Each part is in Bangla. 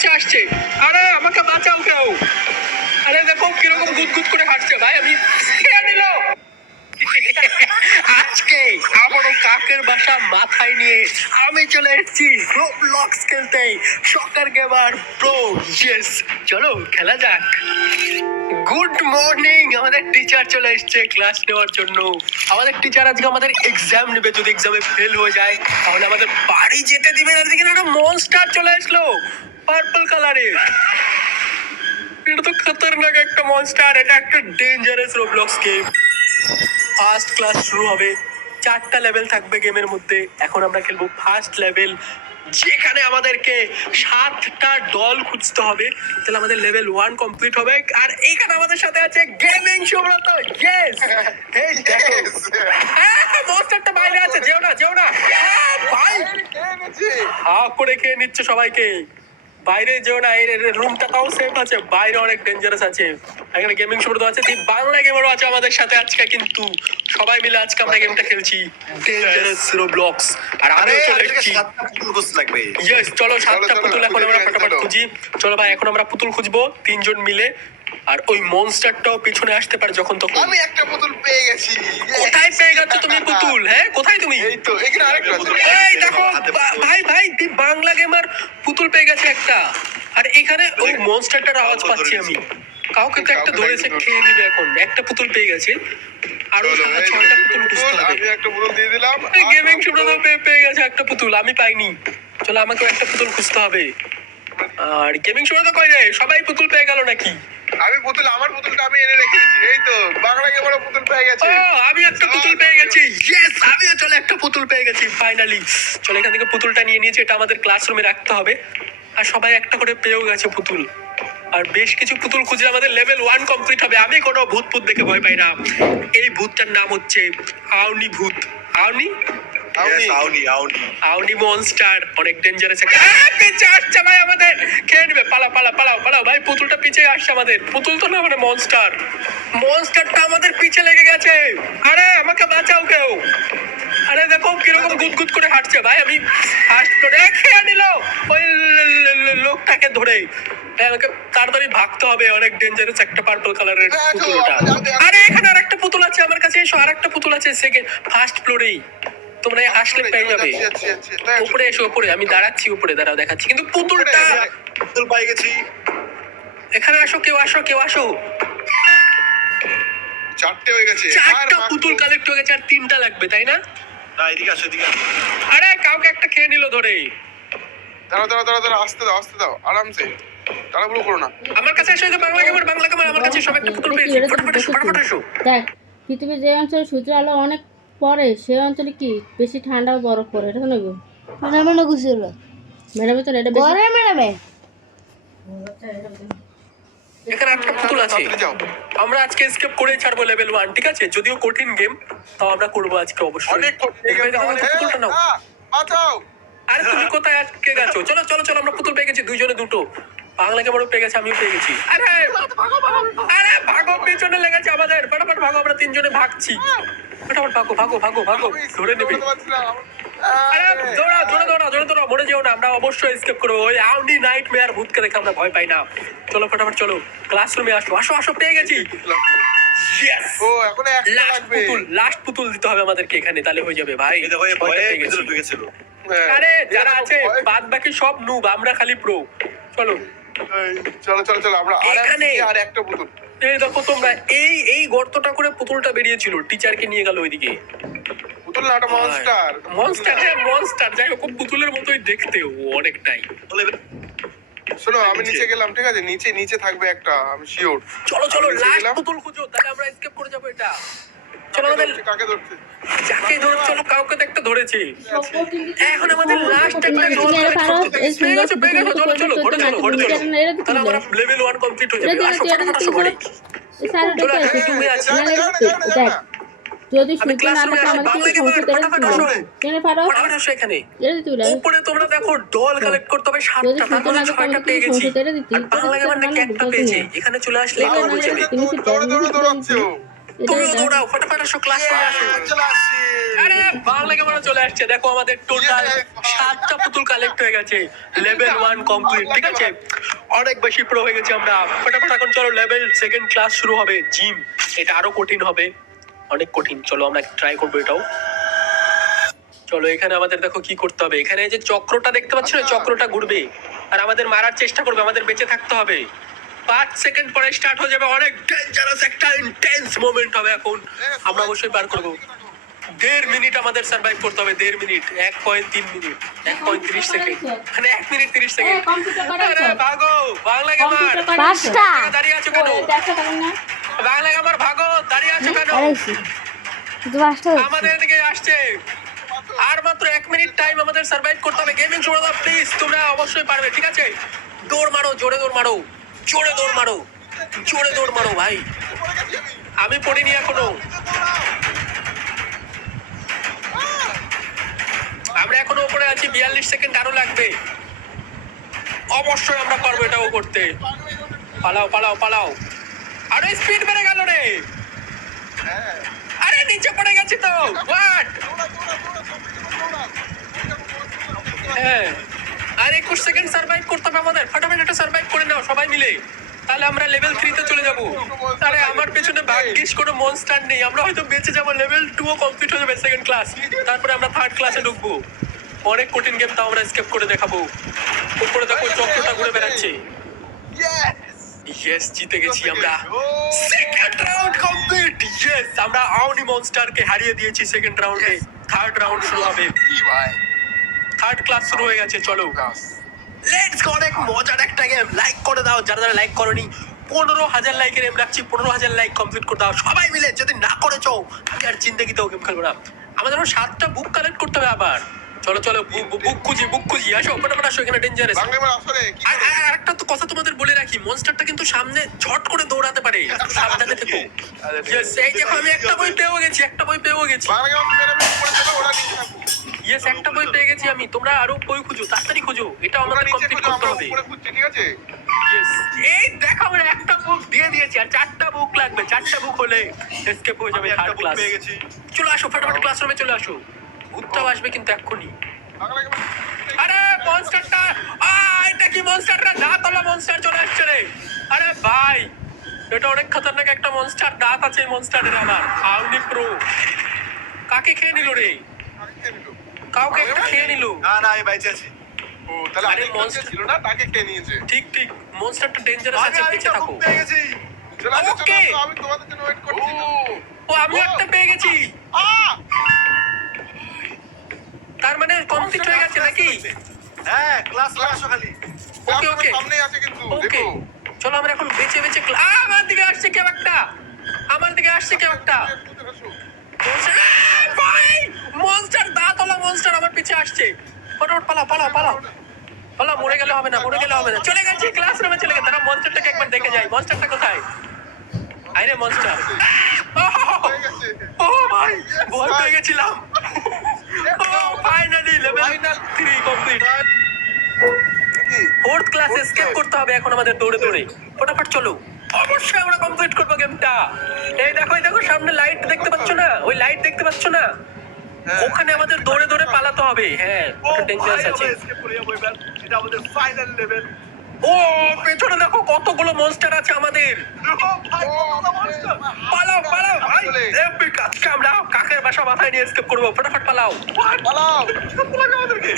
পিছে আসছে। আরে আমাকে বাঁচাও কেউ। আরে দেখো কিরকম গুদগুদ করে হাঁটছে ভাই, আমি খেয়ে নিল। আজকে আমারও কাকের বাসা মাথায় নিয়ে আমি চলে এসেছি রোবলক্স খেলতে। সকার গেমার প্রো। ইয়েস, চলো খেলা যাক। Good morning. আমাদের টিচার চলে এসেছে ক্লাস নেওয়ার জন্য। আমাদের টিচার আজকে আমাদের এক্সাম নেবে। যদি এক্সামে ফেল হয়ে যায় তাহলে আমাদের বাড়ি যেতে দিবে না। দেখি একটা মনস্টার চলে আসলো পার্পল কালারের। এটা তো খতরনাক একটা মনস্টার। এটা একটা dangerous Roblox game. First class শুরু হবে। 4টা লেভেল থাকবে গেমের মধ্যে। এখন আমরা খেলবো ফার্স্ট লেভেল, যেখানে আমাদেরকে 7টা দল খুঁজতে হবে। তাহলে আমাদের লেভেল 1 কমপ্লিট হবে। আর এইখানে আমাদের সাথে আছে গেমিং সুব্রত। ইয়েস, এই দেখো মনস্টারটা বাইরে আছে। যেও না যেও না ভাই, হা করে খেয়ে নিচ্ছে সবাইকে। বাইরে যেও না, এই রুমটা তাও সেফ আছে, বাইরে অনেক ডেঞ্জারাস আছে। এখানে গেমিং সুব্রত আছে, বাংলা গেমারও আছে আমাদের সাথে আজকে। কিন্তু সবাই মিলে আজকে আমরা গেমটা খেলছি ডেঞ্জারাস রোবলক্স। আর আমি চলে এসেছি। ইয়েস, চলো 7টা পুতুল এখন আমরা ফটাফট খুঁজি। চলো ভাই, এখন আমরা পুতুল খুঁজবো 3 জন মিলে। আর ওই মনস্টারটাও পিছনে আসতে পারে যখন তখন। আমি একটা পুতুল পেয়ে গেছি। কোথায় পেয়ে গেছো তুমি পুতুল? হ্যাঁ, কোথায় তুমি? এই তো এখানে আরেকটা আছে। এই দেখো ভাই ভাই, বাংলা গেমার পুতুল পেয়ে গেছে একটা। আর এখানে ওই মনস্টারটার আওয়াজ পাচ্ছি আমি। কাউকে তো একটা ধরেছে, খেয়ে নিবে এখন। একটা পুতুল পেয়ে গেছে, আরো 6টা পুতুল খুঁজতে হবে। আমি একটা পুতুল দিয়ে দিলাম। গেমিং সুব্রত পেয়ে গেছে একটা পুতুল, আমি পাইনি। চলো আমাকেও একটা পুতুল খুঁজতে হবে। আর গেমিং সুব্রত কই রে? সবাই পুতুল পেয়ে গেল নাকি? আমি পুতুল, আমার পুতুলটা আমি এনে রেখে দিয়েছি। এই তো বাংলা গেমারও পুতুল পেয়ে গেছে। ও, আমি একটা পুতুল পেয়ে গেছি। ইয়েস, আমিও চলে একটা পুতুল পেয়ে গেছি ফাইনালি। চলো এখান থেকে পুতুলটা নিয়ে নিয়েছি। এটা আমাদের ক্লাসরুমে রাখতে হবে। আর সবাই একটা করে পেয়েও গেছে পুতুল। আর বেশ কিছু পুতুল খুঁজলে আমাদের লেভেল 1 কমপ্লিট হবে। আমি কোনো ভূত দেখে ভয় পাই না। এই ভূতটার নাম হচ্ছে আউনি ভূত। আউনি আউনি মনস্টার, অনেক ডেঞ্জারাস একটা। পিছে আসছে ভাই আমাদের, খেয়ে নেবে। পালাও পালাও পালাও পালাও ভাই, পুতুলটা পিছে আসছে আমাদের। পুতুল তো না, মানে মনস্টার। মনস্টারটা আমাদের পিছে লেগে গেছে। আরে আমাকে বাঁচাও কেউ। আরে দেখো কিরকম গুদগুদ করে হাঁটছে ভাই, আমি ফার্স্ট ফ্লোরে খেয়ে নিল ওই লোকটাকে ধরে। আমাকে তাড়াতাড়ি ভাগতে হবে। অনেক ডেঞ্জারাস একটা পার্পল কালারের পুতুলটা। আরে এখানে আরেকটা পুতুল আছে আমার কাছে। এসো, আরেকটা পুতুল আছে সেকেন্ড ফার্স্ট ফ্লোরেই। তোমরা আসলে পেয়ে যাবে। উপরে এসো, উপরে আমি দাঁড়াচ্ছি। উপরে দাঁড়াও, দেখাচ্ছি। কিন্তু পুতুলটা পুতুল পাই গেছি। এখানে আসো, কেউ আসো, কেউ আসো। 4টে হয়ে গেছে। 4টা পুতুল কালেক্ট হয়ে গেছে, আর 3টা লাগবে, তাই না? না, এদিকে আসো, এদিকে আসো। আরে কাউকে একটা খেয়ে নিল ধরে। দাঁড়াও দাঁড়াও দাঁড়াও দাঁড়াও, আসতে দাও আরামসে, তাড়াহুড়ো করো না। আমার কাছে এসো, বাংলা গেমার আমার কাছে সব একটা পুতুল পেয়েছি। ফটাফট এসো, ফটাফট এসো। দেখ, পৃথিবীর যে অঞ্চলে সূর্য আলো অনেক পরে সে অঞ্চলে কি বেশি ঠান্ডা ও বরফ পড়ে? এটা শোনো গো ম্যাডামে গুছিল ম্যাডামে তো এটা বেশি ঘরে ম্যাডামে এখানে একটা পুতুল আছে। যাও। আমরা আজকে স্কেপ করে ছাড়বো লেভেল 1, ঠিক আছে? যদিও কঠিন গেম, তাও আমরা করবো আজকে অবশ্যই। অনেক কঠিন এই ভাই, দেখো, অনেক। পুতুলটা নাও। বাঁচাও। আরে তুমি কোথায় আটকে গেছো? চলো চলো চলো, আমরা পুতুল পেয়ে গেছি, দুইজনে দুটো। বাংলা গেমারও পেয়ে গেছে, আমিও পেয়ে গেছি। আরে আরে ভাগো, পেছনে লেগেছে আমাদের। ফটাফট ভাগো, আমরা 3 জনে ভাগছি। ফটাফট ভাগো ভাগো ভাগো ভাগো, ধরে নেবে। আরে দৌড়াও, জোরে দৌড়াও, জোরে দৌড়াও, মরে যেও না। আমরা অবশ্যই এসকেপ করবো। ওই আউনি নাইটমেয়ার ভূতকে দেখে আমরা ভয় পাই না। চলো ফটাফট চলো, ক্লাসরুমে আসো। আসো আসো, পেয়ে গেছি। Yes! ও এখন একটা লাগবে। লাস্ট পুতুল দিতে হবে আমাদেরকে এখানে, তাহলে হয়ে যাবে ভাই। এই দেখো, এই ভয়ে ভিতরে ঢুকেছিল। আরে যারা আছে বাদ বাকি সব নুব, আমরা খালি প্রো। চলো চলো চলো চলো, আমরা এখানে। আর একটা পুতুল। এই দেখো তোমরা, এই গর্তটা করে পুতুলটা বেরিয়েছিল, টিচারকে নিয়ে গেল ওইদিকে। পুতুল না, একটা মনস্টার। মনস্টার, হ্যাঁ মনস্টার। যাই হোক, পুতুলের মতোই দেখতে ও অনেকটাই। শোনো, আমি নিচে গেলাম, ঠিক আছে? নিচে থাকবে একটা, আমি শিওর। চলো চলো, লাস্ট পুতুল খুঁজো, তাহলে আমরা এসকেপ করে যাবো। এটা চলো, আমাদের কাকে ধরছে? যাকে ধরে, চলো কাউকে তো একটা ধরেছি। এখন আমাদের লাস্ট একটা জল পেয়ে গেছো, পেয়ে গেছো। চলো চলো, ঘরে চলো, ঘরে চলো। তাহলে আমরা লেভেল 1 কমপ্লিট হয়ে যাবে। আসো ফটাফট আসো ঘরে। চলো, এখন তুমি আছো। দেখ, যদি আমি সূর্য না ক্লাসরুমে থাকে আসি, আমাদের বাংলা কিছু গেমার। সমস্যা ফটাফট আসো, কেন পারো ফটাফট আসো এখানে। এটা তুই উপরে তোমরা দেখো ডল কালেক্ট করতে হবে 7টা, তার মানে 6টা পেয়ে গেছি। আর বাংলা গেমার নাকি একটা পেয়েছে। এখানে চলে আসলে হয়ে যাবে। দৌড়ে দৌড়ে দৌড়াচ্ছে ও। তুমিও এটা দৌড়াও, ফটাফট আসো, ক্লাস রুমে আসো। চলে আসছি। আরে বাংলা ক্যামেরা চলে আসছে, দেখো আমাদের টোটাল 7টা পুতুল কালেক্ট হয়ে গেছে, লেভেল 1 কমপ্লিট, ঠিক আছে, অনেক বেশি প্রো হয়ে গেছে আমরা। ফটাফট এখন চলো লেভেল 2 ক্লাস শুরু হবে, জিম। এটা আরো কঠিন হবে, অনেক কঠিন। চলো আমরা ট্রাই করবো এটাও। চলো এখানে আমাদের দেখো কি করতে হবে। এখানে এই যে চক্রটা দেখতে পাচ্ছ না, চক্রটা ঘুরবে আর আমাদের মারার চেষ্টা করবে, আমাদের বেঁচে থাকতে হবে। 5 সেকেন্ড পরে স্টার্ট হয়ে যাবে, অনেক ডেঞ্জারাস একটা ইন্টেন্স মোমেন্ট হবে এখন, আমরা অবশ্যই পার করবো। 1.5 মিনিট আমাদের সার্ভাইভ করতে হবে, 1.5 মিনিট, 1.3 মিনিট, 1.30 সেকেন্ড, মানে 1 মিনিট 30 সেকেন্ড। আরে ভাগো বাংলা গেমার, পাঁচটা দাঁড়িয়ে আছো কেন? বাংলা গেমার ভাগো, দাঁড়িয়ে আছো কেন? আড়াইশো শুধু পাঁচটা হচ্ছে। আমাদের দিকে আসছে, আর মাত্র 1 মিনিট টাইম আমাদের সার্ভাইভ করতে হবে। গেমিং শুরু দাও প্লিজ, তোমরা অবশ্যই পারবে, ঠিক আছে? দৌড় মারো, জোরে দৌড় মারো, জোরে দৌড় মারো, জোরে দৌড় মারো ভাই। আমি পড়িনি এখনো, আমরা এখনো উপরে আছি, 42 সেকেন্ড আরো লাগবে। অবশ্যই আমরা পারবো এটাও করতে। পালাও পালাও পালাও, আরে স্পিড বেড়ে গেল রে। আরে নিচে পড়ে গেছি তো, হোয়াট? হ্যাঁ, আর 21 সেকেন্ড সার্ভাইভ করতে হবে আমাদের। ফটাফট এটা সার্ভাইভ করে নাও সবাই মিলে, তাহলে আমরা লেভেল 3 তে চলে যাবো। আরে আমার পেছনে ভাগ্যিস কোনো মনস্টার নেই, আমরা হয়তো বেঁচে যাবো। লেভেল 2 ও কমপ্লিট হয়ে যাবে, 2nd ক্লাস, তারপরে আমরা 3rd ক্লাসে ঢুকবো। অনেক কঠিন গেম, তাও আমরা স্কেপ করে দেখাবো। উপরে দেখো চক্রটা ঘুরে বেড়াচ্ছে। ইয়েস, জিতে গেছি আমরা। Second round complete. ইয়েস, আমরা আউনি মনস্টারকে হারিয়ে দিয়েছি সেকেন্ড রাউন্ডে। 3rd রাউন্ড শুরু হবে, কি ভাই 3rd ক্লাস শুরু হয়ে গেছে। চলো লেটস গো, অনেক মজার একটা গেম। লাইক করে দাও যারা যারা লাইক করনি। 15,000 লাইকের এম রাখছি, 15,000 লাইক কমপ্লিট করে দাও সবাই মিলে। যদি না করেছো আমি আর জিন্দেগিতেও গেম খেলবো না। আমাদের 7টা বুক কালেক্ট করতে হবে আবার। চলো চলো, বুক খুঁজি আসো, ফটাফট আসো, এখানে ডেঞ্জারাস। বাংলা এবার আসলে কি আর আরেকটা তো কথা তোমাদের বলে রাখি, মনস্টারটা কিন্তু সামনে ঝট করে দৌড়াতে পারে, একটু সাবধানে থেকো। ইয়েস, এই দেখো আমি একটা বই পেয়েও গেছি, বাংলা গেম মেরে উপরে চলো, ওরা নিচে থাকো। ইয়েস, একটা বই পেয়ে গেছি আমি। তোমরা আরো বই খুঁজো, তাড়াতাড়ি খুঁজো, এটা ওরা আমাদের নিচে কমপ্লিট খুঁজো, করতে আমরা হবে। উপরে খুঁজছি, ঠিক আছে? Yes, এই দেখো আমরা একটা বুক দিয়ে দিয়েছি, আর 4টা বুক লাগবে। 4টা বুক হলে এসকেপ হয়ে যাবে 3rd ক্লাস। পেয়ে গেছি। চলে আসো ফটাফট ক্লাসরুমে চলে আসো, ভূতটাও আসবে কিন্তু এক্ষুনি। বাংলা গেম আরে মনস্টারটা, এটা কি মনস্টারটা? দাঁতওয়ালা মনস্টার চলে আসছে রে। আরে ভাই, এটা অনেক খতরনাক একটা মনস্টার, দাঁত আছে এই মনস্টারের। আমার আউনি প্রো কাকে খেয়ে নিল রে? কাউকে একটা খেয়ে নিল। না এই বাইচে আছে। ও তাহলে আরে আরে monster ছিল না, তাকে খেয়ে নিয়েছে। ঠিক ঠিক, মনস্টারটা ডেঞ্জারাস আছে, বেঁচে থাকো। পেয়ে গেছি। চলো আসো, চলো Okay. আসো, আমি তোমাদের জন্য ওয়েট করছি। ও আমি একটা পেয়ে গেছি, তার মানে কমপ্লিট হয়ে গেছে নাকি? হ্যাঁ, ক্লাস আসো খালি। ওকে ওকে সামনেই আছে কিন্তু, ওকে, দেখো। চলো আমরা এখন বেঁচে বেঁচে আমার দিকে আসছে কেউ একটা, আমার দিকে আসছে কেউ একটা। ভাই মনস্টার, দাঁতওয়ালা মনস্টার আমার পিছে আসছে। ফটাফট পালাও পালাও পালাও পালাও, মরে গেলে হবে না, মরে গেলে হবে না। চলে গেছি ক্লাসরুমে, চলে গেছে। তারা মনস্টারটাকে একবার দেখে যাই, মনস্টারটা কোথায়? আরে মনস্টার, হয়ে গেছে। ও ভাই ভয় পেয়ে গেছিলাম। Finally level 3 complete. 4th class escape করতে হবে এখন আমাদের দৌড়ে দৌড়ে। ফটাফট চলো, অবশ্যই আমরা কমপ্লিট করবো গেমটা। এই দেখো সামনে লাইট দেখতে পাচ্ছ না? ওই লাইট দেখতে পাচ্ছ না? ওখানে আমাদের দৌড়ে দৌড়ে পালাতে হবে। হ্যাঁ, ওটা ডেঞ্জারাস আছে। এটা আমাদের ফাইনাল লেভেল। ও পেছনে দেখো কতগুলো মনস্টার আছে আমাদের। পালাও পালাও ভাই, এপিক। আজকে আমরা কাকের বাসা মাথায় নিয়ে এসকেপ করবো। ফটাফট পালাও পালাও।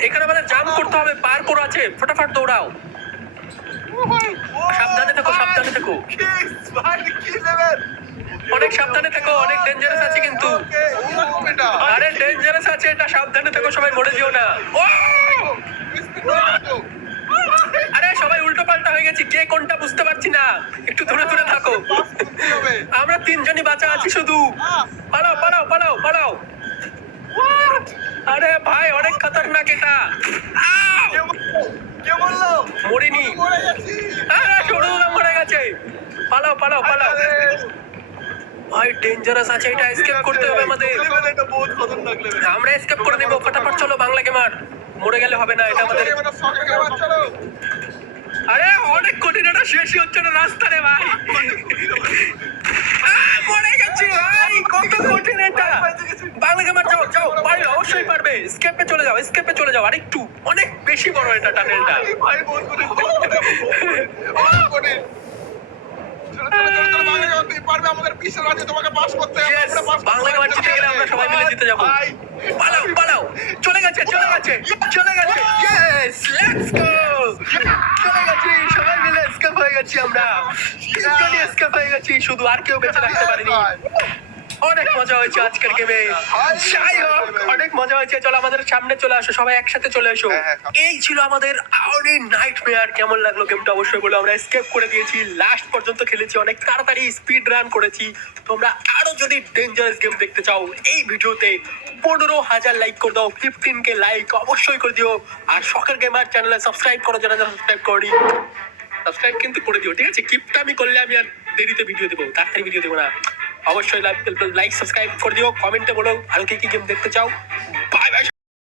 এখানে আমাদের জাম্প করতে হবে, পার্কোর আছে। ফটাফট দৌড়াও, সাবধানে থেকো, সাবধানে থেকো, অনেক সাবধানে থেকো, অনেক ডেঞ্জারাস আছে কিন্তু। আরে ডেঞ্জারাস আছে এটা, সাবধানে থেকো, সবাই মরে যেও না। ও আরে সবাই উল্টো পাল্টা হয়ে গেছি, কে কোনটা বুঝতে পারছি না। একটু দূরে দূরে থাকো, আমরা 3 জনই বাঁচা আছি শুধু। পালাও পালাও পালাও পালাও। আরে ভাই অনেক খতরনাক এটা। মরিনি, আরে সরুদা মরে গেছে। পালাও পালাও পালাও ভাই, ডেঞ্জারাস আছে এটা, এসকেপ করতে হবে আমাদের। আমরা এসকেপ করে নেব, ফটাফট চলো বাংলা গেমার। মরে গেলে হবে না, এটা আমাদের। আরে অনেক কঠিন, এটা শেষই হচ্ছে না রাস্তা রে ভাই। মরে গেছি ভাই। কত কঠিন এটা। বাংলা গেমার যাও যাও, পারবে, অবশ্যই পারবে। স্কেপে চলে যাও, স্কেপে চলে যাও। আরেকটু, অনেক বেশি বড় এটা টানেলটা। ভাই বহুত করে করে চলো চলো চলো চলো বাংলা যাও, তুই পারবে, আমাদের বিশ্বাস আছে তোমাকে পাস করতে হবে। Yes, আমরা পাস বাংলা গেমার জিতে গেলে আমরা সবাই মিলে জিতে যাবো। পালাও পালাও, চলে গেছে চলে গেছে চলে গেছে। Yes, let's go. চলে গেছি, সবাই মিলে এসকেপ হয়ে গেছি আমরা। তিনজনই এসকেপ হয়ে গেছি, শুধু আর কেউ বেঁচে থাকতে পারেনি। অনেক মজা হয়েছে আজকের গেমে। যাই হোক, অনেক মজা হয়েছে। চলো আমাদের সামনে চলে আসো, সবাই একসাথে চলে এসো। এই ছিল আমাদের আওনি নাইটমেয়ার। কেমন লাগলো গেমটা অবশ্যই বলো। আমরা এসকেপ করে দিয়েছি, লাস্ট পর্যন্ত খেলেছি, অনেক তাড়াতাড়ি স্পিড রান করেছি। তোমরা আরো যদি ডেঞ্জারাস গেম দেখতে চাও এই ভিডিওতে 15,000 লাইক করে দাও, 15K লাইক অবশ্যই করে দিও। আর শখের গেমার চ্যানেলে সাবস্ক্রাইব করো যারা যারা সাবস্ক্রাইব করনি। সাবস্ক্রাইব কিন্তু করে দিও, ঠিক আছে? কিপটা আমি করলে আমি আর দেরিতে ভিডিও দেবো, তাড়াতাড়ি ভিডিও দেবো না। অবশ্যই লাইক সাবস্ক্রাইব করে দিও, কমেন্টে বলো আরো কি কি গেম দেখতে চাও।